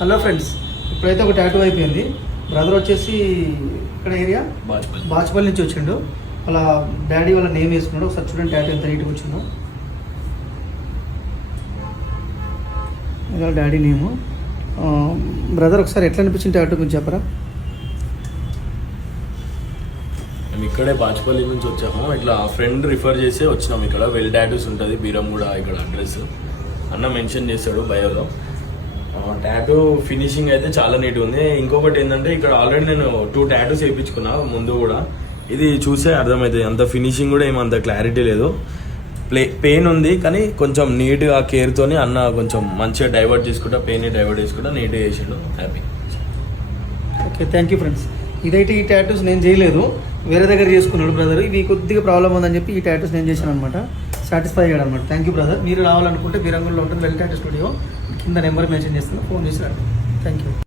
Hello friends, ఇప్పుడైతే ఒక tattoo అయిపోయింది. బ్రదర్ వచ్చేసి ఇక్కడ ఏరియా బాచుపల్లి నుంచి వచ్చిండు. వాళ్ళ డాడీ వాళ్ళ నేమ్ వేసుకున్నాడు. ఒకసారి చూడండి టాటూ ఎంత నీట్గా వచ్చిందో. వాళ్ళ డాడీ నేము. బ్రదర్ ఒకసారి ఎట్లా అనిపించింది టాటూ గురించి చెప్పరా? మేము ఇక్కడే బాచుపల్లి నుంచి వచ్చాము. ఇట్లా ఫ్రెండ్ రిఫర్ చేసి వచ్చినాము. ఇక్కడ వెల్ టాటూస్ ఉంటుంది బీరంగూడ, ఇక్కడ అడ్రస్ అన్న మెన్షన్ చేశాడు బయోలో. టాటూ ఫినిషింగ్ అయితే చాలా నీట్గా ఉంది. ఇంకొకటి ఏంటంటే ఇక్కడ ఆల్రెడీ నేను 2 టాటూస్ వేయించుకున్నా ముందు కూడా. ఇది చూసే అర్థమవుతుంది, అంత ఫినిషింగ్ కూడా ఏమంత క్లారిటీ లేదు. పెయిన్ ఉంది కానీ కొంచెం నీట్గా కేర్తోని అన్న కొంచెం మంచిగా డైవర్ట్ చేసుకుంటా, పెయిన్ని డైవర్ట్ చేసుకుంటా నీట్గా చేసిండు. Happy. Okay, thank you friends. ఇదైతే ఈ టాటూస్ నేను చేయలేదు, వేరే దగ్గర చేసుకున్నాడు బ్రదర్. ఇవి కొద్దిగా ప్రాబ్లం ఉందని చెప్పి ఈ టాటూస్ నేను చేశాను అనమాట. సాటిస్ఫై అయ్యాడు అనమాట. Thank you brother. మీరు రావాలనుకుంటే బీరంగంలో ఉంటుంది వెల్ టాటూ స్టూడియో. కింద నెంబర్ మెన్షన్ చేస్తున్నా, ఫోన్ చేసి రండి. Thank you.